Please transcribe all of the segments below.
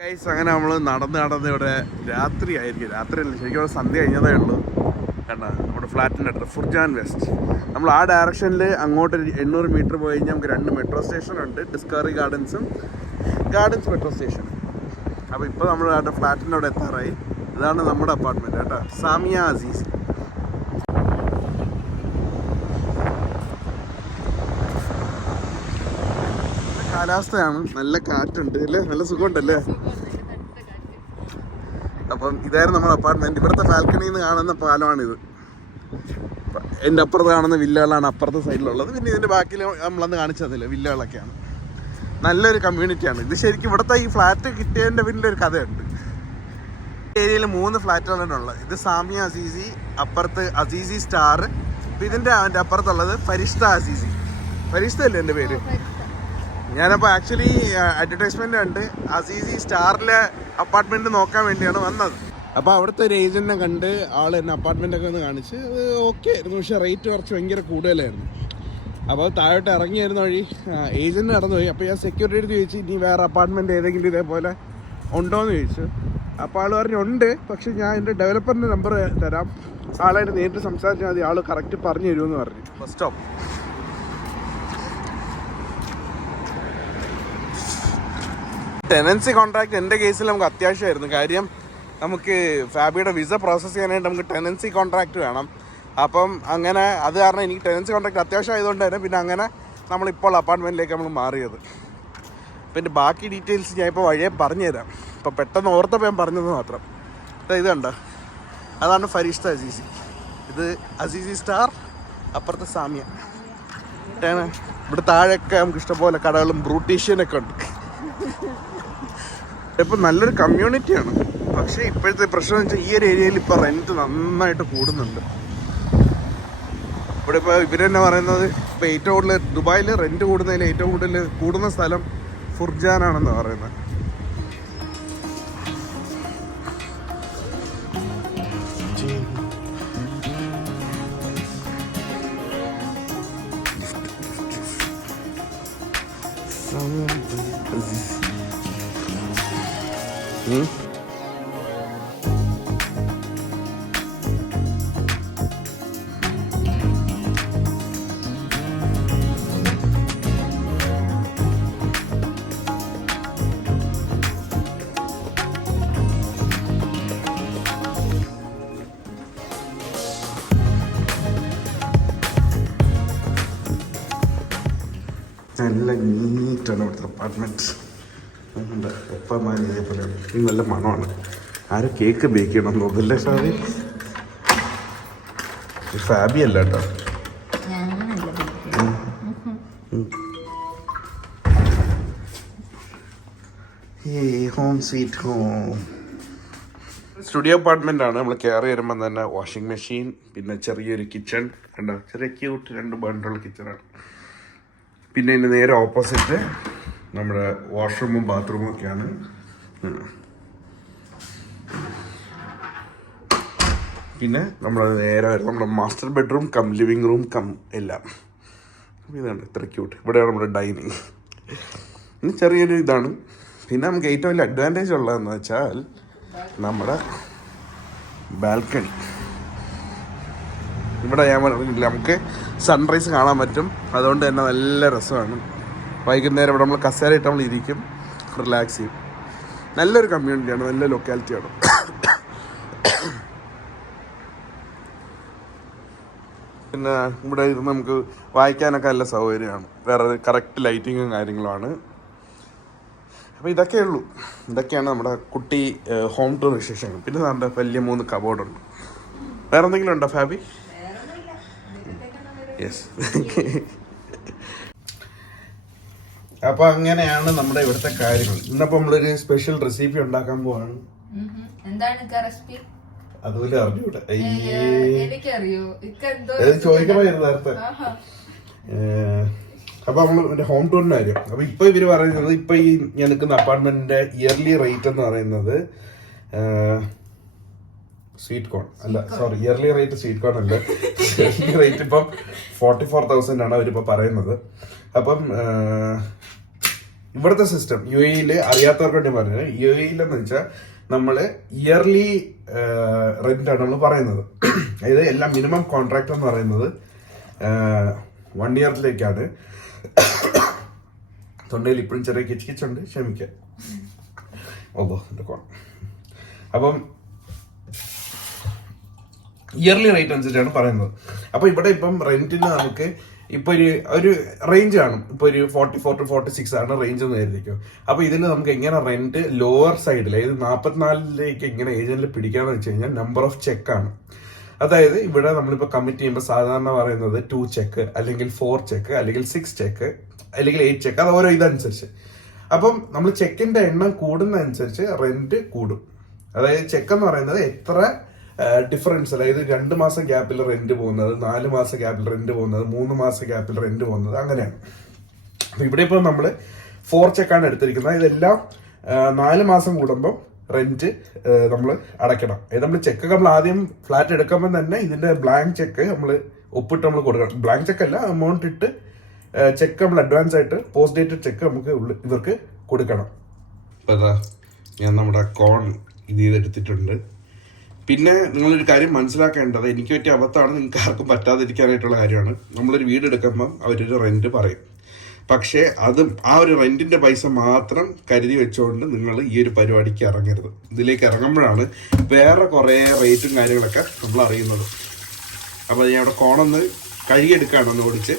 Guys, അങ്ങനെ നമ്മൾ നടന്ന് ഇവിടെ രാത്രിയായിരിക്കും. രാത്രിയല്ല, ശരിക്കും അവിടെ സന്ധ്യ കഴിഞ്ഞതേ ഉള്ളൂ. കണ്ട നമ്മുടെ ഫ്ലാറ്റിൻ്റെ അടുത്ത് ഫുർജാൻ വെസ്റ്റ്. നമ്മൾ ആ ഡയറക്ഷനിൽ അങ്ങോട്ട് 800 മീറ്റർ പോയി കഴിഞ്ഞാൽ നമുക്ക് 2 മെട്രോ സ്റ്റേഷനുണ്ട്, ഡിസ്കവറി ഗാർഡൻസ് മെട്രോ സ്റ്റേഷൻ. അപ്പോൾ ഇപ്പോൾ നമ്മൾ അവിടെ ഫ്ലാറ്റിൻ്റെ അവിടെ എത്താറായി. ഇതാണ് നമ്മുടെ അപ്പാർട്ട്മെൻറ്റ് കേട്ടോ, സാമിയ അസീസ്. കാലാവസ്ഥയാണ്, നല്ല കാറ്റുണ്ട് അല്ലേ, നല്ല സുഖമുണ്ടല്ലേ. അപ്പം ഇതായിരുന്നു നമ്മുടെ അപ്പാർട്ട്മെൻറ്റ്. ഇവിടുത്തെ ബാൽക്കണിയിൽ നിന്ന് കാണുന്ന പാലമാണിത്. എൻ്റെ അപ്പുറത്ത് കാണുന്ന വില്ലകളാണ് അപ്പുറത്തെ സൈഡിലുള്ളത്. പിന്നെ ഇതിൻ്റെ ബാക്കിൽ നമ്മളന്ന് കാണിച്ചതില്ല, വില്ലകളൊക്കെയാണ്. നല്ലൊരു കമ്മ്യൂണിറ്റിയാണ് ഇത്. ശരിക്കും ഇവിടുത്തെ ഈ ഫ്ലാറ്റ് കിട്ടിയതിൻ്റെ പിന്നിലൊരു കഥയുണ്ട്. ഏരിയയിൽ 3 ഫ്ലാറ്റുകളാണ് ഉള്ളത്. ഇത് സാമിയ അസീസി, അപ്പുറത്ത് അസീസി സ്റ്റാർ, ഇതിൻ്റെ അപ്പുറത്തുള്ളത് ഫരിഷ്ത അസീസി. ഫരിഷ്ത അല്ലേ എൻ്റെ പേര്? ഞാനപ്പോൾ ആക്ച്വലി അഡ്വർടൈസ്മെൻ്റ് കണ്ട് അസീസി സ്റ്റാറിലെ അപ്പാർട്ട്മെൻറ്റ് നോക്കാൻ വേണ്ടിയാണ് വന്നത്. അപ്പോൾ അവിടുത്തെ ഒരു ഏജൻറ്റിനെ കണ്ട് ആൾ എന്നെ അപ്പാർട്ട്മെൻറ്റൊക്കെ ഒന്ന് കാണിച്ച് അത് ഓക്കെ ആയിരുന്നു. പക്ഷേ റേറ്റ് കുറച്ച് ഭയങ്കര കൂടുതലായിരുന്നു. അപ്പോൾ താഴോട്ട് ഇറങ്ങി വരുന്ന വഴി ഏജൻറ്റ് നടന്നു പോയി. അപ്പോൾ ഞാൻ സെക്യൂരിറ്റി എടുത്ത് ചോദിച്ചു, ഇനി വേറെ അപ്പാർട്ട്മെൻറ്റ് ഏതെങ്കിലും ഇതേപോലെ ഉണ്ടോയെന്ന് ചോദിച്ചു. അപ്പോൾ ആൾ പറഞ്ഞു ഉണ്ട്, പക്ഷേ ഞാൻ എൻ്റെ ഡെവലപ്പറിൻ്റെ നമ്പർ തരാം, ആളായിട്ട് നേരിട്ട് സംസാരിച്ചാൽ മതി, ആൾ കറക്റ്റ് പറഞ്ഞു തരുമെന്ന് പറഞ്ഞു. Bus stop. ടെനൻസി കോൺട്രാക്ട് എൻ്റെ കേസിൽ നമുക്ക് അത്യാവശ്യമായിരുന്നു. കാര്യം നമുക്ക് ഫാബിയുടെ വിസ പ്രോസസ്സ് ചെയ്യാനായിട്ട് നമുക്ക് ടെനൻസി കോൺട്രാക്ട് വേണം. അപ്പം അങ്ങനെ അത് കാരണം എനിക്ക് ടെനൻസി കോൺട്രാക്ട് അത്യാവശ്യം ആയതുകൊണ്ട് തന്നെ പിന്നെ അങ്ങനെ നമ്മളിപ്പോൾ അപ്പാർട്ട്മെൻറ്റിലേക്ക് നമ്മൾ മാറിയത്. പിന്നെ ബാക്കി ഡീറ്റെയിൽസ് ഞാൻ ഇപ്പോൾ വഴിയെ പറഞ്ഞുതരാം. ഇപ്പോൾ പെട്ടെന്ന് ഓർത്തപ്പോൾ ഞാൻ പറഞ്ഞത് മാത്രം. ഇത് കണ്ടോ, അതാണ് ഫരിഷ്ത അസീസി. ഇത് അസീസി സ്റ്റാർ, അപ്പുറത്തെ സാമിയ. ഇവിടെ താഴെയൊക്കെ നമുക്ക് ഇഷ്ടംപോലെ കടകളും ബ്രൂട്ടീഷ്യനൊക്കെ ഉണ്ട്. ഇപ്പം നല്ലൊരു കമ്മ്യൂണിറ്റിയാണ്. പക്ഷേ ഇപ്പോഴത്തെ പ്രശ്നം എന്ന് വെച്ചാൽ ഈ ഒരു ഏരിയയിൽ ഇപ്പോൾ റെൻറ്റ് നന്നായിട്ട് കൂടുന്നുണ്ട്. ഇവിടെ ഇപ്പോൾ ഇവർ തന്നെ പറയുന്നത് ഇപ്പോൾ ഏറ്റവും കൂടുതൽ ദുബായിൽ റെൻറ്റ് കൂടുന്നതിൽ ഏറ്റവും കൂടുതൽ കൂടുന്ന സ്ഥലം ഫുർജാനാണെന്ന് പറയുന്നത്. നല്ല നീറ്റാണ് ഇവിടുത്തെ അപ്പാർട്ട്മെൻറ്റ്. ഒപ്പമാർ ഇതേപോലെ നല്ല മണമാണ്. ആരും കേക്ക് ബേക്ക് ചെയ്യണം നോക്കില്ലേ ഫാബി? ഫാബി അല്ല കേട്ടോ. Home sweet home. Studio apartment ആണ്. നമ്മൾ കയറി വരുമ്പം തന്നെ വാഷിംഗ് മെഷീൻ, പിന്നെ ചെറിയൊരു കിച്ചൺ കണ്ടോ, ചെറിയ ക്യൂട്ട് 2 ബെഡ്റൂമുള്ള കിച്ചണാണ്. പിന്നെ ഇതിൻ്റെ നേരെ ഓപ്പോസിറ്റ് നമ്മുടെ വാഷ്റൂമും ബാത്റൂമും ഒക്കെയാണ്. പിന്നെ നമ്മൾ നേരെ വരുന്നത് നമ്മുടെ master bedroom cum living room cum എല്ലാം. ഇതാണ് ഇത്ര ക്യൂട്ട്. ഇവിടെയാണ് നമ്മുടെ ഡൈനിങ്. ഇനി ചെറിയൊരു ഇതാണ്. പിന്നെ നമുക്ക് ഏറ്റവും വലിയ അഡ്വാൻറ്റേജ് ഉള്ളതെന്ന് വെച്ചാൽ നമ്മുടെ ബാൽക്കണി. ഇവിടെ ഞാൻ പറഞ്ഞില്ല, നമുക്ക് സൺറൈസ് കാണാൻ പറ്റും. അതുകൊണ്ട് തന്നെ നല്ല രസമാണ്. വൈകുന്നേരം ഇവിടെ നമ്മൾ കസേരയിട്ട് നമ്മൾ ഇരിക്കും, റിലാക്സ് ചെയ്യും. നല്ലൊരു കമ്മ്യൂണിറ്റിയാണ്, നല്ല ലൊക്കാലിറ്റിയാണ്. പിന്നെ ഇവിടെ ഇരുന്ന് നമുക്ക് വായിക്കാനൊക്കെ നല്ല സൗകര്യമാണ്. വേറെ കറക്റ്റ് ലൈറ്റിങ്ങും കാര്യങ്ങളുമാണ്. അപ്പോൾ ഇതൊക്കെ ഉള്ളൂ. ഇതൊക്കെയാണ് നമ്മുടെ കുട്ടി ഹോം ടൂർ വിശേഷങ്ങൾ. പിന്നെ നമ്മുടെ വലിയ 3 കബോർഡുണ്ട്. വേറെ എന്തെങ്കിലും ഉണ്ടോ ഫാബി? യെസ്. അപ്പൊ അങ്ങനെയാണ് നമ്മുടെ ഇവിടുത്തെ കാര്യങ്ങൾ. ഇന്നപ്പോ നമ്മളൊരു സ്പെഷ്യൽ റെസിപ്പി ഉണ്ടാക്കാൻ പോവാണ്. അതുപോലെ അറിഞ്ഞൂടെ? ചോദിക്കണമായിരുന്നു നേരത്തെ. അപ്പൊ നമ്മൾ ഹോം ടൂറിന്റെ കാര്യം. അപ്പൊ ഇപ്പൊ ഇവര് പറയുന്നത്, ഇപ്പൊ ഈ ഞാൻ നിൽക്കുന്ന അപ്പാർട്ട്മെന്റിന്റെ ഇയർലി റേറ്റ് എന്ന് പറയുന്നത് സ്വീറ്റ് കോൺ അല്ല, sorry, early rate sweet corn അല്ല. ഇയർലി റേറ്റ് ഇപ്പം 44,000 ആണ് അവരിപ്പോൾ പറയുന്നത്. അപ്പം ഇവിടുത്തെ സിസ്റ്റം UAE അറിയാത്തവർക്ക് വേണ്ടി പറഞ്ഞത്, UAE എന്ന് വെച്ചാൽ നമ്മള് ഇയർലി റെന്റ് ആണ് നമ്മൾ പറയുന്നത്. അതായത് എല്ലാം മിനിമം കോൺട്രാക്ട് എന്ന് പറയുന്നത് 1 ഇയറിലേക്കാണ്. തൊണ്ടയിൽ ഇപ്പോഴും ചെറിയ കിച്ചുണ്ട്, ക്ഷമിക്കാം. അപ്പം ഇയർലി റേറ്റ് അനുസരിച്ചാണ് പറയുന്നത്. അപ്പൊ ഇവിടെ ഇപ്പം റെന്റിന് നമുക്ക് ഇപ്പൊ ഒരു റേഞ്ച് കാണും. ഇപ്പൊ ഒരു 44 to 46 ആണ് റേഞ്ച് എന്ന് കരുതിക്കും. അപ്പൊ ഇതിന് നമുക്ക് എങ്ങനെ റെന്റ് ലോവർ സൈഡിൽ, അതായത് 44ലേക്ക് എങ്ങനെ ഏജന്റിൽ പിടിക്കാന്ന് വെച്ച് കഴിഞ്ഞാൽ നമ്പർ ഓഫ് ചെക്ക് ആണ്. അതായത് ഇവിടെ നമ്മളിപ്പോ കമ്മിറ്റ് ചെയ്യുമ്പോൾ സാധാരണ പറയുന്നത് 2 ചെക്ക്, അല്ലെങ്കിൽ 4 ചെക്ക്, അല്ലെങ്കിൽ 6 ചെക്ക്, അല്ലെങ്കിൽ 8 ചെക്ക്. അത് ഓരോ ഇതനുസരിച്ച്. അപ്പം നമ്മൾ ചെക്കിന്റെ എണ്ണം കൂടുന്നതനുസരിച്ച് റെന്റ് കൂടും. അതായത് ചെക്ക് എന്ന് പറയുന്നത് എത്ര ഡിഫറൻസ്, അതായത് 2 മാസം ഗ്യാപ്പിൽ റെന്റ് പോകുന്നത്, 4 മാസം ഗ്യാപ്പിൽ റെന്റ് പോകുന്നത്, 3 മാസം ഗ്യാപ്പിൽ റെന്റ് പോകുന്നത്, അങ്ങനെയാണ്. അപ്പൊ ഇവിടെ ഇപ്പോൾ നമ്മള് 4 ചെക്കാണ് എടുത്തിരിക്കുന്നത്. ഇതെല്ലാം 4 മാസം കൂടുമ്പോൾ റെന്റ് നമ്മൾ അടയ്ക്കണം. അതായത് നമ്മൾ ചെക്ക് നമ്മൾ ആദ്യം ഫ്ലാറ്റ് എടുക്കുമ്പോൾ തന്നെ ഇതിന്റെ ബ്ലാങ്ക് ചെക്ക് നമ്മൾ ഒപ്പിട്ട് നമ്മൾ കൊടുക്കണം. ബ്ലാങ്ക് ചെക്ക് അല്ല, എമൗണ്ട് ഇട്ട് ചെക്ക് നമ്മൾ അഡ്വാൻസ് ആയിട്ട് പോസ്റ്റ് ഡേറ്റഡ് ചെക്ക് നമുക്ക് ഇവർക്ക് കൊടുക്കണം. അപ്പൊ ഞാൻ നമ്മുടെ കോൺ ഇത് ചെയ്തെടുത്തിട്ടുണ്ട്. പിന്നെ നിങ്ങളൊരു കാര്യം മനസ്സിലാക്കേണ്ടത്, എനിക്ക് പറ്റിയ അബദ്ധമാണ്, നിങ്ങൾക്ക് ആർക്കും പറ്റാതിരിക്കാനായിട്ടുള്ള കാര്യമാണ്. നമ്മളൊരു വീട് എടുക്കുമ്പോൾ അവരൊരു റെന്റ് പറയും. പക്ഷേ ആ ഒരു റെന്റിന്റെ പൈസ മാത്രം കരുതി വെച്ചുകൊണ്ട് നിങ്ങൾ ഈ ഒരു പരിപാടിക്ക് ഇറങ്ങരുത്. ഇതിലേക്ക് ഇറങ്ങുമ്പോഴാണ് വേറെ കുറേ റേറ്റും കാര്യങ്ങളൊക്കെ നമ്മൾ അറിയുന്നത്. അപ്പോൾ ഞാൻ അവിടെ കോണൊന്ന് കഴുകിയെടുക്കുകയാണ് ഒന്ന് ഓടിച്ച്.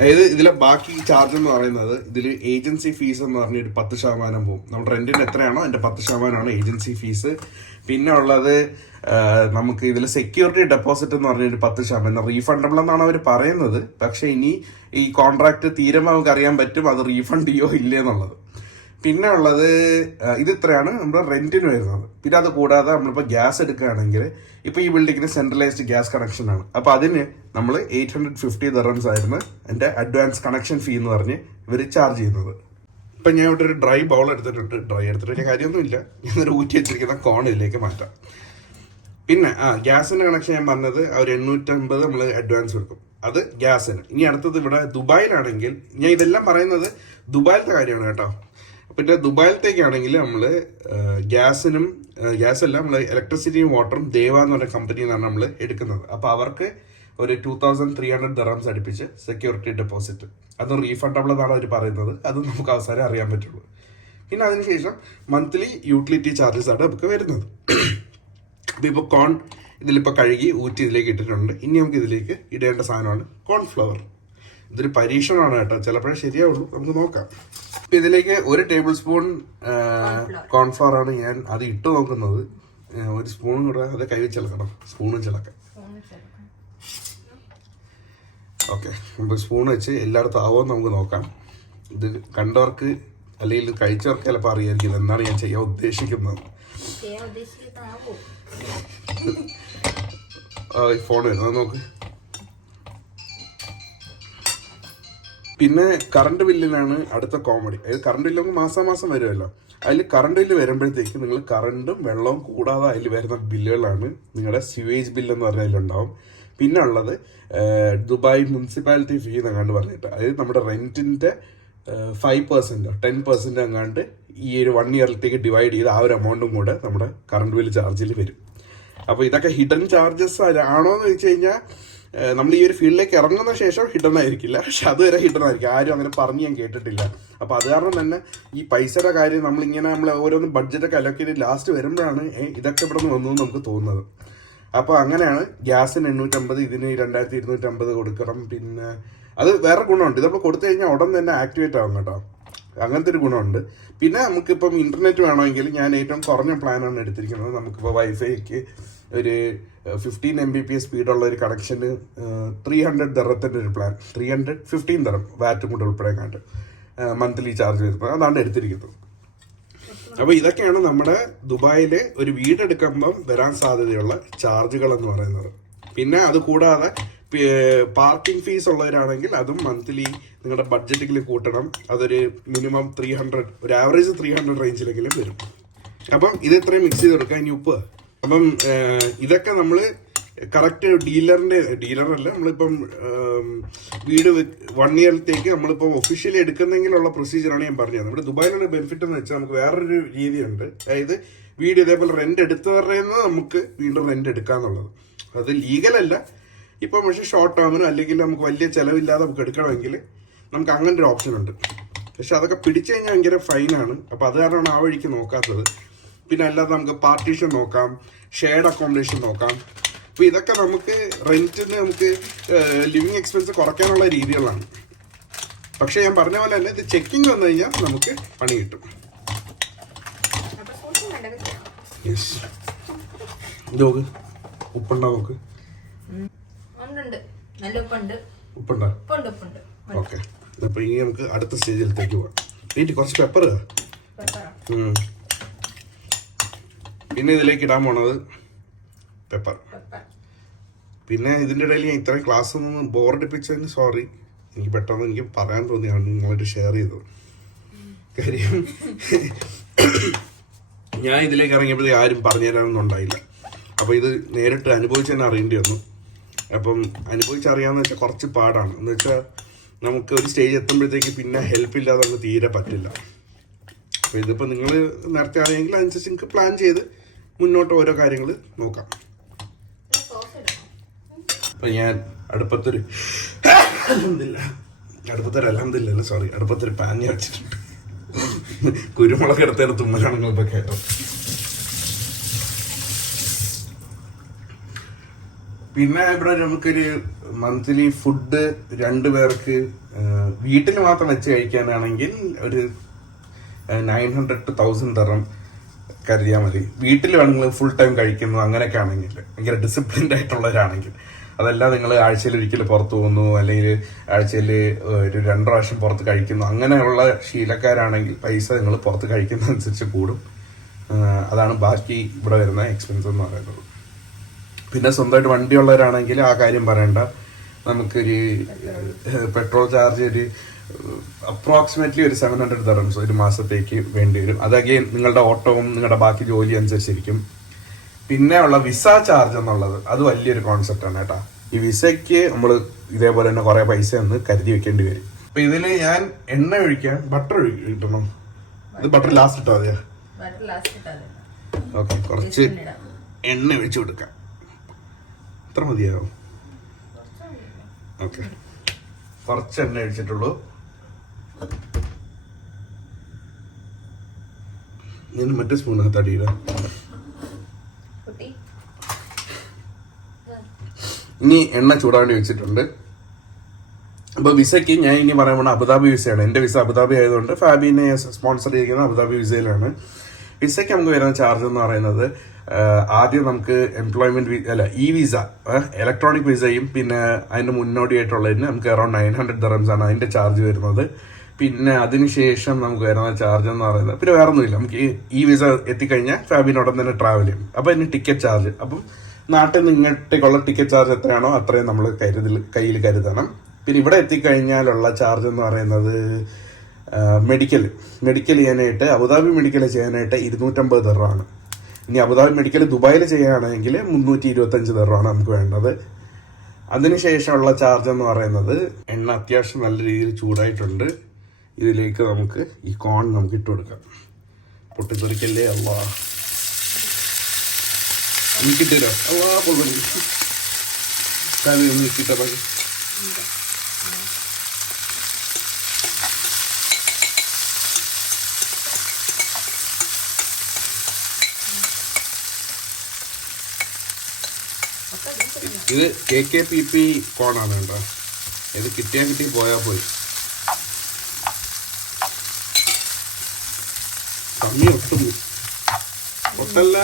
അതായത് ഇതിലെ ബാക്കി ചാർജ് എന്ന് പറയുന്നത്, ഇതിൽ ഏജൻസി ഫീസ് എന്ന് പറഞ്ഞ ഒരു 10% പോകും. നമ്മുടെ റെന്റിന് എത്രയാണോ അതിന്റെ 10%ആണ് ഏജൻസി ഫീസ്. പിന്നെ ഉള്ളത് നമുക്ക് ഇതിൽ സെക്യൂരിറ്റി ഡെപ്പോസിറ്റ് എന്ന് പറഞ്ഞൊരു 10%. റീഫണ്ടബിൾ എന്നാണ് അവർ പറയുന്നത്. പക്ഷെ ഇനി ഈ കോൺട്രാക്ട് തീരുമ്പോൾ നമുക്ക് അറിയാൻ പറ്റും അത് റീഫണ്ട് ചെയ്യോ ഇല്ലേ എന്നുള്ളത്. പിന്നെ ഉള്ളത് ഇത് ഇത്രയാണ് നമ്മുടെ റെന്റിന് വരുന്നത്. പിന്നെ അത് കൂടാതെ നമ്മളിപ്പോൾ ഗ്യാസ് എടുക്കുകയാണെങ്കിൽ ഇപ്പൊ ഈ ബിൽഡിങ്ങിന് സെൻട്രലൈസ്ഡ് ഗ്യാസ് കണക്ഷൻ ആണ്. അപ്പൊ അതിന് നമ്മൾ 850 dirhams ആയിരുന്നു എന്റെ അഡ്വാൻസ് കണക്ഷൻ ഫീ എന്ന് പറഞ്ഞ് ഇവർ ചാർജ് ചെയ്യുന്നത്. ഇപ്പൊ ഞാൻ ഇവിടെ ഒരു ഡ്രൈ ബൗൾ എടുത്തിട്ടുണ്ട്. ഡ്രൈ എടുത്തിട്ട് വലിയ കാര്യമൊന്നുമില്ല. ഞാനൊരു ഊറ്റി വെച്ചിരിക്കുന്ന കോൺ ഇതിലേക്ക് മാറ്റാം. പിന്നെ ഗ്യാസിന്റെ കണക്ഷൻ ഞാൻ പറഞ്ഞത് ഒരു 850 നമ്മൾ അഡ്വാൻസ് കൊടുക്കും. അത് ഗ്യാസിന്. ഇനി അടുത്തത് ഇവിടെ ദുബായിലാണെങ്കിൽ, ഞാൻ ഇതെല്ലാം പറയുന്നത് ദുബായിലത്തെ കാര്യമാണ് കേട്ടോ. പിന്നെ ദുബായിലത്തേക്കാണെങ്കിൽ നമ്മൾ ഗ്യാസല്ല, നമ്മൾ ഇലക്ട്രിസിറ്റിയും വാട്ടറും ദേവ എന്ന് പറഞ്ഞ കമ്പനിയിൽ നിന്നാണ് നമ്മൾ എടുക്കുന്നത്. അപ്പോൾ അവർക്ക് ഒരു 2300 dirhams അടുപ്പിച്ച് സെക്യൂരിറ്റി ഡെപ്പോസിറ്റ്. അത് റീഫണ്ടബിൾ എന്നാണ് അവർ പറയുന്നത്. അത് നമുക്ക് അവസാനം അറിയാൻ പറ്റുള്ളൂ. പിന്നെ അതിനുശേഷം മന്ത്ലി യൂട്ടിലിറ്റി ചാർജസ് ആണ് നമുക്ക് വരുന്നത്. ഇപ്പോൾ കോൺ ഇതിലിപ്പോൾ കഴുകി ഊറ്റി ഇതിലേക്ക് ഇട്ടിട്ടുണ്ട്. ഇനി നമുക്ക് ഇതിലേക്ക് ഇടേണ്ട സാധനമാണ് കോൺഫ്ലവർ. ഇതൊരു പരീക്ഷണമാണ് കേട്ടോ, ചിലപ്പോഴേ ശരിയാവുള്ളൂ, നമുക്ക് നോക്കാം. ഇപ്പം ഇതിലേക്ക് 1 ടേബിൾ സ്പൂൺ കോൺഫ്ലവർ ആണ് ഞാൻ അത് ഇട്ട് നോക്കുന്നത്. 1 സ്പൂൺ കൂടെ അത് കൈവച്ചിളക്കണം, സ്പൂണും ചിലക്കാം. ഓക്കെ, നമുക്ക് സ്പൂൺ വെച്ച് എല്ലായിടത്തും ആവുമെന്ന് നമുക്ക് നോക്കാം. ഇത് കണ്ടവർക്ക് അല്ലെങ്കിൽ കഴിച്ചവർക്ക് ചിലപ്പോൾ അറിയായിരിക്കും എന്താണ് ഞാൻ ചെയ്യാൻ ഉദ്ദേശിക്കുന്നത്. ഫോൺ വരുന്നത് നോക്ക്. പിന്നെ കറണ്ട് ബില്ലിനാണ് അടുത്ത കോമഡി. അതായത് കറണ്ട് ബില്ല് നമുക്ക് മാസം വരുമല്ലോ. അതിൽ കറണ്ട് ബില്ല് വരുമ്പോഴത്തേക്ക് നിങ്ങൾ കറണ്ടും വെള്ളവും കൂടാതെ അതിൽ വരുന്ന ബില്ലുകളാണ് നിങ്ങളുടെ സ്യൂവേജ് ബില്ല് എന്ന് പറഞ്ഞാൽ അതിലുണ്ടാവും. പിന്നെ ഉള്ളത് ദുബായ് മുനിസിപ്പാലിറ്റി ഫീ എന്നങ്ങാണ്ട് പറഞ്ഞിട്ട്, അതായത് നമ്മുടെ റെന്റിന്റെ 5% 10% അങ്ങാണ്ട് ഈ ഒരു 1 ഇയറിലേക്ക് ഡിവൈഡ് ചെയ്ത് ആ ഒരു എമൗണ്ടും കൂടെ നമ്മുടെ കറണ്ട് ബില്ല് ചാർജിൽ വരും. അപ്പോൾ ഇതൊക്കെ ഹിഡൻ ചാർജസ് ആണോ എന്ന് വെച്ച് കഴിഞ്ഞാൽ നമ്മൾ ഈ ഒരു ഫീൽഡിലേക്ക് ഇറങ്ങുന്ന ശേഷം ഹിഡൻ ആയിരിക്കില്ല, പക്ഷെ അതുവരെ ഹിഡൻ ആയിരിക്കും. ആരും അങ്ങനെ പറഞ്ഞ് ഞാൻ കേട്ടിട്ടില്ല. അപ്പോൾ അത് കാരണം തന്നെ ഈ പൈസയുടെ കാര്യം നമ്മൾ ഓരോന്ന് ബഡ്ജറ്റൊക്കെ അലോക്കേറ്റ് ലാസ്റ്റ് വരുമ്പോഴാണ് ഇതൊക്കെ ഇവിടെ നിന്ന് വന്നു നമുക്ക് തോന്നുന്നത്. അപ്പോൾ അങ്ങനെയാണ് ഗ്യാസിന് 850, ഇതിന് 2250 കൊടുക്കണം. പിന്നെ അത് വേറെ ഗുണമുണ്ട്, ഇത് നമ്മൾ കൊടുത്തു കഴിഞ്ഞാൽ ഉടൻ തന്നെ ആക്ടിവേറ്റ് ആകും കേട്ടോ, അങ്ങനത്തെ ഒരു ഗുണമുണ്ട്. പിന്നെ നമുക്കിപ്പം ഇന്റർനെറ്റ് വേണമെങ്കിൽ ഞാൻ ഏറ്റവും കുറഞ്ഞ പ്ലാനാണ് എടുത്തിരിക്കുന്നത്. നമുക്കിപ്പോൾ വൈഫൈക്ക് ഒരു 15 Mbps സ്പീഡുള്ള ഒരു കണക്ഷന് 300 dirhamത്തിന്റെ ഒരു പ്ലാൻ, 315 dirham വാറ്റും കൂടെ ഉൾപ്പെടെങ്ങാണ്ട് മന്ത്ലി ചാർജ് വരുന്നത്, അതാണ് എടുത്തിരിക്കുന്നത്. അപ്പോൾ ഇതൊക്കെയാണ് നമ്മുടെ ദുബായിലെ ഒരു വീടെടുക്കുമ്പം വരാൻ സാധ്യതയുള്ള ചാർജുകൾ എന്ന് പറയുന്നത്. പിന്നെ അത് കൂടാതെ പാർക്കിംഗ് ഫീസ് ഉള്ളവരാണെങ്കിൽ അതും മന്ത്ലി നിങ്ങളുടെ ബഡ്ജറ്റിൽ കൂട്ടണം. അതൊരു മിനിമം 300, ഒരു ആവറേജ് 300 റേഞ്ചിലെങ്കിലും വരും. അപ്പം ഇത് ഇത്രയും മിക്സ് ചെയ്ത് കൊടുക്കാം. ഇനി ഉപ്പ്. അപ്പം ഇതൊക്കെ നമ്മൾ കറക്റ്റ് ഡീലറല്ല നമ്മളിപ്പം വീട് 1 ഇയറിലേക്ക് നമ്മളിപ്പം ഒഫീഷ്യലി എടുക്കുന്നെങ്കിലുള്ള പ്രൊസീജിയറാണ് ഞാൻ പറഞ്ഞത്. നമ്മുടെ ദുബായിലുള്ള ബെനിഫിറ്റ് എന്ന് വെച്ചാൽ നമുക്ക് വേറൊരു രീതിയുണ്ട്. അതായത് വീട് ഇതേപോലെ റെന്റ് എടുത്തവരുടെ നമുക്ക് വീണ്ടും റെന്റ് എടുക്കാന്നുള്ളത്. അത് ലീഗലല്ല ഇപ്പം, പക്ഷെ ഷോർട്ട് ടേമിനോ അല്ലെങ്കിൽ നമുക്ക് വലിയ ചിലവില്ലാതെ നമുക്ക് എടുക്കണമെങ്കിൽ നമുക്ക് അങ്ങനെ ഒരു ഓപ്ഷൻ ഉണ്ട്. പക്ഷെ അതൊക്കെ പിടിച്ചു കഴിഞ്ഞാൽ ഭയങ്കര ഫൈനാണ്. അപ്പം അത് കാരണമാണ് ആ വഴിക്ക് നോക്കാത്തത്. പിന്നെ അല്ലാതെ നമുക്ക് പാർട്ടീഷൻ നോക്കാം, ഷെയർഡ് അക്കോമഡേഷൻ നോക്കാം. അപ്പോൾ ഇതൊക്കെ നമുക്ക് റെന്റിന് നമുക്ക് ലിവിങ് എക്സ്പെൻസ് കുറയ്ക്കാനുള്ള രീതികളാണ്. പക്ഷെ ഞാൻ പറഞ്ഞ പോലെ തന്നെ ഇത് ചെക്കിങ് വന്നു കഴിഞ്ഞാൽ നമുക്ക് പണി കിട്ടും. നോക്ക്, ഉപ്പുണ്ടോ നോക്ക്. ഉപ്പുണ്ടോ? ഓക്കെ. അപ്പൊ ഇനി നമുക്ക് അടുത്ത സ്റ്റേജിലത്തേക്ക് പോവാം. വീട്ടിൽ കുറച്ച് പെപ്പർ, പിന്നെ ഇതിലേക്ക് ഇടാൻ പോണത് പെപ്പർ. പിന്നെ ഇതിൻ്റെ ഇടയിൽ ഞാൻ ഇത്രയും ക്ലാസ് ഒന്ന് ബോറടിപ്പിച്ചതിന് സോറി. എനിക്ക് പെട്ടെന്ന് എനിക്ക് പറയാൻ തോന്നിയാണ് നിങ്ങളായിട്ട് ഷെയർ ചെയ്തത്. കാര്യം ഞാൻ ഇതിലേക്ക് ഇറങ്ങിയപ്പോഴത്തേക്ക് ആരും പറഞ്ഞു തരാനൊന്നും ഉണ്ടായില്ല. അപ്പോൾ ഇത് നേരിട്ട് അനുഭവിച്ച് തന്നെ അറിയേണ്ടി വന്നു. അപ്പം അനുഭവിച്ചറിയാമെന്ന് വെച്ചാൽ കുറച്ച് പാടാണ്. എന്ന് വെച്ചാൽ നമുക്ക് ഒരു സ്റ്റേജ് എത്തുമ്പോഴത്തേക്ക് പിന്നെ ഹെൽപ്പ് ഇല്ലാതെ നമുക്ക് തീരെ പറ്റില്ല. അപ്പോൾ ഇതിപ്പോൾ നിങ്ങൾ നേരത്തെ അറിയാമെങ്കിൽ അതനുസരിച്ച് നിങ്ങൾക്ക് പ്ലാൻ ചെയ്ത് മുന്നോട്ട് ഓരോ കാര്യങ്ങൾ നോക്കാം. അപ്പം ഞാൻ അടുപ്പത്തൊരു പാൻ ഞാൻ വെച്ചിട്ടുണ്ട്. കുരുമുളക് എടുത്തതിന് തുമ്മലാണ് നിങ്ങളിപ്പോൾ കേട്ടോ. പിന്നെ ഇവിടെ നമുക്കൊരു മന്ത്ലി ഫുഡ് 2 പേർക്ക് വീട്ടിൽ മാത്രം വെച്ച് കഴിക്കാനാണെങ്കിൽ ഒരു 900 to 1000 ദിർഹം കരുതിയാൽ മതി. വീട്ടിൽ വേണമെങ്കിൽ ഫുൾ ടൈം കഴിക്കുന്നു അങ്ങനെയൊക്കെ ആണെങ്കിൽ, ഭയങ്കര ഡിസിപ്ലിൻഡ് ആയിട്ടുള്ളവരാണെങ്കിൽ. അതല്ല നിങ്ങൾ ആഴ്ചയിൽ ഒരിക്കൽ പുറത്ത് പോകുന്നു, അല്ലെങ്കിൽ ആഴ്ചയിൽ ഒരു 2 പ്രാവശ്യം പുറത്ത് കഴിക്കുന്നു, അങ്ങനെയുള്ള ശീലക്കാരാണെങ്കിൽ പൈസ നിങ്ങൾ പുറത്ത് കഴിക്കുന്നതനുസരിച്ച് കൂടും. അതാണ് ബാക്കി ഇവിടെ വരുന്ന എക്സ്പെൻസ് എന്ന് പറയുന്നത്. പിന്നെ സ്വന്തമായിട്ട് വണ്ടിയുള്ളവരാണെങ്കിൽ ആ കാര്യം പറയണ്ട. നമുക്കൊരു പെട്രോൾ ചാർജ് ഒരു അപ്രോക്സിമേറ്റ്ലി ഒരു 700 ദിർഹംസ് ഒരു മാസത്തേക്ക് വേണ്ടി വരും. അതൊക്കെ നിങ്ങളുടെ ഓട്ടവും നിങ്ങളുടെ ബാക്കി ജോലി അനുസരിച്ചിരിക്കും. പിന്നെ ഉള്ള വിസ ചാർജ് എന്നുള്ളത് അത് വലിയൊരു കോൺസെപ്റ്റാണ് കേട്ടോ. ഈ വിസയ്ക്ക് നമ്മൾ ഇതേപോലെ തന്നെ കുറെ പൈസ ഒന്ന് കരുതി വെക്കേണ്ടി വരും. അപ്പൊ ഇതില് ഞാൻ എണ്ണ ഒഴിക്കാൻ ബട്ടർ കിട്ടണം. ഇത് ബട്ടർ ലാസ്റ്റ് ഇട്ടാ മതിയാ? ഓക്കെ, കുറച്ച് എണ്ണ ഒഴിച്ചു കൊടുക്കാം. എത്ര മതിയാവും? ഓക്കെ, കുറച്ച് എണ്ണ ഒഴിച്ചിട്ടുള്ളൂ. ഞാൻ മറ്റേ സ്പൂണകത്ത് അടിയിടാം. ഇനി എണ്ണ ചൂടാണ്ടി വെച്ചിട്ടുണ്ട്. അപ്പോൾ വിസയ്ക്ക് ഞാൻ ഇനി പറയാൻ പോണ അബുദാബി വിസയാണ്. എൻ്റെ വിസ അബുദാബി ആയതുകൊണ്ട് ഫാബിനെ സ്പോൺസർ ചെയ്തിരിക്കുന്ന അബുദാബി വിസയിലാണ്. വിസയ്ക്ക് നമുക്ക് വരുന്ന ചാർജ് എന്ന് പറയുന്നത് ആദ്യം നമുക്ക് എംപ്ലോയ്മെന്റ് ഇ വിസ, ഇലക്ട്രോണിക് വിസയും പിന്നെ അതിന് മുന്നോടിയായിട്ടുള്ളതിന് നമുക്ക് അറൌണ്ട് 900 ദിർഹംസ് ആണ് അതിന്റെ ചാർജ് വരുന്നത്. പിന്നെ അതിനുശേഷം നമുക്ക് വരുന്ന ചാർജ് എന്ന് പറയുന്നത് പിന്നെ വേറെ ഒന്നുമില്ല. നമുക്ക് ഈ വിസ എത്തിക്കഴിഞ്ഞാൽ ഫാബിനോടൊപ്പം തന്നെ ട്രാവൽ ചെയ്യും. അപ്പോൾ അതിന് ടിക്കറ്റ് ചാർജ്, അപ്പം നാട്ടിൽ നിന്ന് ഇങ്ങോട്ടേക്കുള്ള ടിക്കറ്റ് ചാർജ് എത്രയാണോ അത്രയും നമ്മൾ കയ്യിൽ കരുതണം. പിന്നെ ഇവിടെ എത്തിക്കഴിഞ്ഞാലുള്ള ചാർജ് എന്ന് പറയുന്നത് മെഡിക്കൽ ചെയ്യാനായിട്ട്, അബുദാബി മെഡിക്കൽ ചെയ്യാനായിട്ട് 250 ദിർഹമാണ്. ഇനി അബുദാബി മെഡിക്കൽ ദുബായിൽ ചെയ്യുകയാണെങ്കിൽ 325 ദിർഹമാണ് നമുക്ക് വേണ്ടത്. അതിനുശേഷമുള്ള ചാർജ് എന്ന് പറയുന്നത് എണ്ണ അത്യാവശ്യം നല്ല രീതിയിൽ ചൂടായിട്ടുണ്ട്. ഇതിലേക്ക് നമുക്ക് ഈ കോൺ നമുക്ക് ഇട്ട് കൊടുക്കാം. പൊട്ടിത്തെറിക്കല്ലേ അള്ളാ, എനിക്കിട്ടോ അള്ളാ പൊള്ളി ഇട്ടിട്ട ഇത് KKPP കോണാണ് കേട്ടോ. ഇത് കിട്ടി പോയാൽ പോയി. കമ്മി ഒട്ടും ഒട്ടല്ല.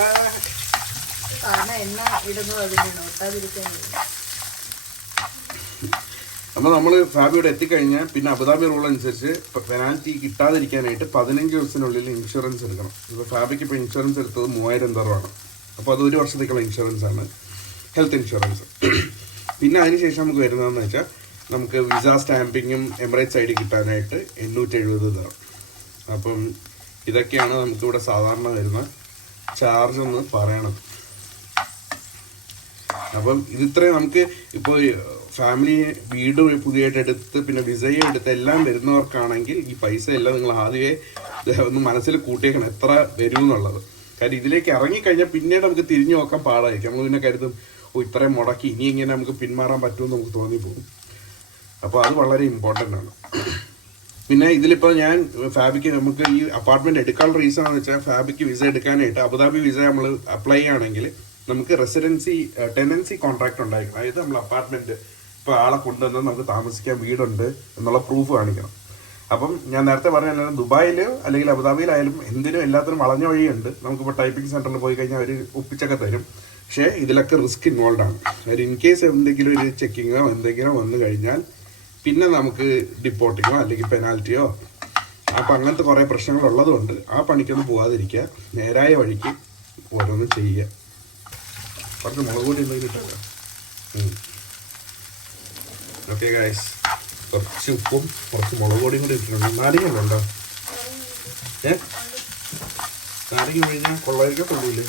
അപ്പോൾ നമ്മൾ ഫാബിയോടെ എത്തിക്കഴിഞ്ഞാൽ പിന്നെ അബുദാബി റൂൾ അനുസരിച്ച് പെനാൽറ്റി കിട്ടാതിരിക്കാനായിട്ട് 15 ദിവസത്തിനുള്ളിൽ ഇൻഷുറൻസ് എടുക്കണം. ഇപ്പോൾ ഫാബിക്ക് ഇപ്പോൾ ഇൻഷുറൻസ് എടുത്തത് 3000 ദിർഹമാണ്. അപ്പോൾ അത് 1 വർഷത്തേക്കുള്ള ഇൻഷുറൻസ് ആണ്, ഹെൽത്ത് ഇൻഷുറൻസ്. പിന്നെ അതിനുശേഷം നമുക്ക് വരുന്നതെന്ന് വെച്ചാൽ നമുക്ക് വിസ സ്റ്റാമ്പിങ്ങും എമിറേറ്റ്സ് ID കിട്ടാനായിട്ട് 870 ദിർഹം. അപ്പം ഇതൊക്കെയാണ് നമുക്കിവിടെ സാധാരണ വരുന്ന ചാർജ് എന്ന് പറയണത്. അപ്പം ഇത്രയും നമുക്ക് ഇപ്പോൾ ഫാമിലി വീട് പുതിയതായിട്ട് എടുത്ത് പിന്നെ വിസയും എടുത്ത് എല്ലാം വരുന്നവർക്കാണെങ്കിൽ ഈ പൈസ എല്ലാം നിങ്ങൾ ആദ്യമേ ഒന്ന് മനസ്സിൽ കൂട്ടിയേക്കണം എത്ര വരും എന്നുള്ളത്. കാര്യം ഇതിലേക്ക് ഇറങ്ങിക്കഴിഞ്ഞാൽ പിന്നീട് നമുക്ക് തിരിഞ്ഞു നോക്കാൻ പാടായിരിക്കും. നമ്മൾ പിന്നെ കരുതും ഇത്രയും മുടക്കി ഇനി ഇങ്ങനെ നമുക്ക് പിന്മാറാൻ പറ്റുമെന്ന് നമുക്ക് തോന്നിപ്പോകും. അപ്പോൾ അത് വളരെ ഇമ്പോർട്ടൻ്റ് ആണ്. പിന്നെ ഇതിലിപ്പോൾ ഞാൻ ഫാബിക്ക് നമുക്ക് ഈ അപ്പാർട്ട്മെൻറ്റ് എടുക്കാനുള്ള റീസൺ എന്ന് വെച്ചാൽ ഫാബിക്ക് വിസ എടുക്കാനായിട്ട് അബുദാബി വിസ നമ്മൾ അപ്ലൈ ചെയ്യുകയാണെങ്കിൽ നമുക്ക് ടെനൻസി കോൺട്രാക്ട് ഉണ്ടായിരിക്കും. അതായത് നമ്മൾ അപ്പാർട്ട്മെൻറ്റ് ഇപ്പോൾ ആളെ കൊണ്ടുവന്ന് നമുക്ക് താമസിക്കാൻ വീടുണ്ട് എന്നുള്ള പ്രൂഫ് കാണിക്കണം. അപ്പം ഞാൻ നേരത്തെ പറഞ്ഞ ദുബായിൽ അല്ലെങ്കിൽ അബുദാബിയിലായാലും എന്തിനും എല്ലാത്തിനും വളഞ്ഞ വഴിയുണ്ട്. നമുക്കിപ്പോൾ ടൈപ്പിംഗ് സെൻറ്ററിൽ പോയി കഴിഞ്ഞാൽ അവർ ഒപ്പിച്ചൊക്കെ തരും. പക്ഷേ ഇതിലൊക്കെ റിസ്ക് ഇൻവോൾവ് ആണ്. അവർ ഇൻ കേസ് എന്തെങ്കിലും ഒരു ചെക്കിങ്ങോ എന്തെങ്കിലും വന്നു കഴിഞ്ഞാൽ പിന്നെ നമുക്ക് ഡിപ്പോർട്ടിങ്ങോ അല്ലെങ്കിൽ പെനാൽറ്റിയോ അപ്പം അങ്ങനത്തെ കുറേ പ്രശ്നങ്ങൾ ഉള്ളതുകൊണ്ട് ആ പണിക്കൊന്നും പോകാതിരിക്കുക. നേരായ വഴിക്ക് ഓരോന്നും ചെയ്യുക. കുറച്ച് മുളക് പൊടി ഉണ്ടെങ്കിൽ കിട്ടുമല്ലോ. ഓക്കെ ഗൈസ്, കുറച്ച് ഉപ്പും കുറച്ച് മുളക് പൊടിയും കൂടി ഇട്ടിട്ടുണ്ട്. നാരങ്ങ ഉണ്ടോ? നാരങ്ങ കഴിഞ്ഞാൽ കൊള്ളായിരിക്കും. കൊള്ളൂല്ലേ?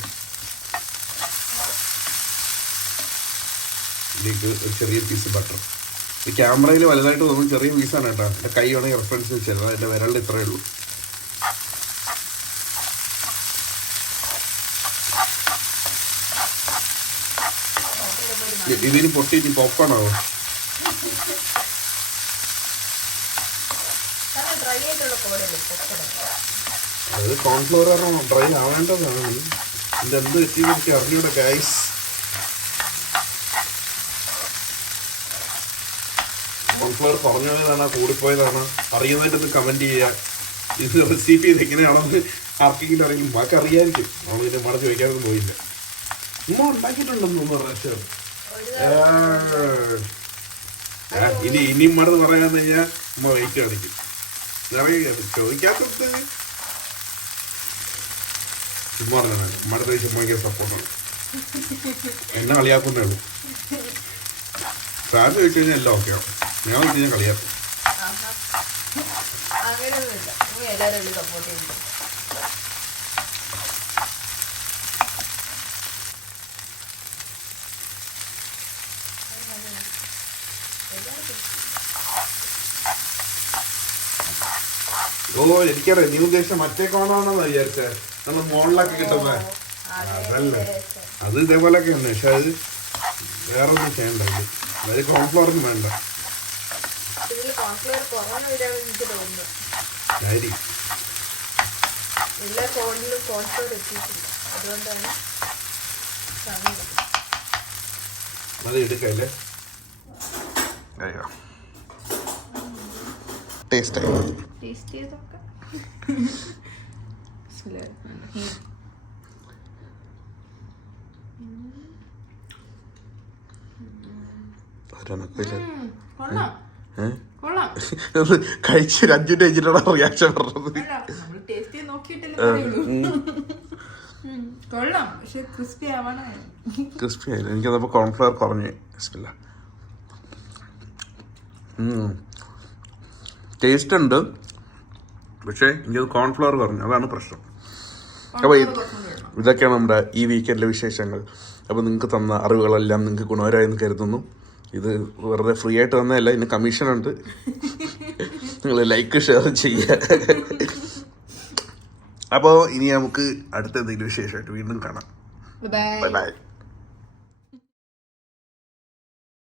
ഇതിലേക്ക് ഒരു ചെറിയ പീസ് ബട്ടർ. ഈ ക്യാമറയിൽ വലുതായിട്ട് തോന്നുന്നു ചെറിയ പീസാണ് കേട്ടോ. എൻ്റെ കൈ വേണമെങ്കിൽ റെഫറൻസ് വെച്ചത് എൻ്റെ വിരലിൽ ഇത്രയേ ഉള്ളൂ. ഇതിന് പൊട്ടി ഇനി പോപ്കോൺ ആവോ? അത് കോൺഫ്ലവർ കാരണം ഡ്രൈ ആവേണ്ടതാണ്. ഇതെന്ത് പറ്റിയെന്ന് എനിക്ക് അറിഞ്ഞൂടെ ഗൈസ്. കോൺഫ്ലവർ കുറഞ്ഞതാണ് കൂടിപ്പോയതാണ് അറിയുന്നതായിട്ടൊന്ന് കമൻറ്റ് ചെയ്യുക. ഇത് റെസിപ്പി ഇത് എങ്ങനെയാണെന്ന് ആർക്കെങ്കിലും അറിയും. ബാക്കി അറിയാമായിരിക്കും. നമ്മൾ ഇതിൻ്റെ മട ചോദിക്കാനൊന്നും പോയില്ല. ഉമ്മ ഉണ്ടാക്കിയിട്ടുണ്ടെന്ന് തോന്നുന്നു പ്രാവശ്യം. ഇനിയും മടന്ന് പറയാന്ന് കഴിഞ്ഞാൽ ഉമ്മ വെയിറ്റ് കാണിക്കും. ചോദിക്കാത്തത് ചുമ്മാ പറഞ്ഞാൽ ഉമ്മയുടെ ചുമ്മാ സപ്പോർട്ടാണ്. എന്നെ കളിയാക്കുന്നേ ഉള്ളൂ. ഫാമിലി ചോദിച്ചു കഴിഞ്ഞാൽ എല്ലാം ഓക്കെ ആവും. ഞാൻ വെച്ച് കഴിഞ്ഞാൽ കളിയാക്കും. ഓ എനിക്കറിയാം നീ ഉദ്ദേശിച്ച മറ്റേ കോണാണെന്ന് വിചാരിച്ചേ. നമ്മൾ മുകളിലൊക്കെ കിട്ടുന്നത് അതല്ല. അത് ഇതേപോലെയൊക്കെ ഉണ്ട്. പക്ഷെ അത് വേറെ ഒന്നും ചെയ്യണ്ട. അത് കോൺഫ്ലവറും വേണ്ട. അത് എടുക്കല്ലേ. ടേസ്റ്റ് ചെയ്തൊക്കെ കഴിച്ച് 5 മിനിറ്റ് കഴിഞ്ഞിട്ടാണ് റിയാക്ഷൻ പറഞ്ഞത്. ക്രിസ്പി ആയില്ല. എനിക്കതപ്പോൾ കോൺഫ്ലവർ കുറഞ്ഞു. ടേസ്റ്റ് ഉണ്ട്, പക്ഷേ എനിക്കത് കോൺഫ്ലവർ കുറഞ്ഞു. അതാണ് പ്രശ്നം. അപ്പോൾ ഇതൊക്കെയാണ് നമ്മുടെ ഈ വീക്കെൻഡിലെ വിശേഷങ്ങൾ. അപ്പോൾ നിങ്ങൾക്ക് തന്ന അറിവുകളെല്ലാം നിങ്ങൾക്ക് ഗുണകരമായെന്ന് കരുതുന്നു. ഇത് വെറുതെ ഫ്രീ ആയിട്ട് തന്നതല്ല, ഇതിന് കമ്മീഷനുണ്ട്. നിങ്ങൾ ലൈക്ക് ഷെയർ ചെയ്യുക. അപ്പോൾ ഇനി നമുക്ക് അടുത്ത എന്തെങ്കിലും വിശേഷമായിട്ട് വീണ്ടും കാണാം. Bye bye.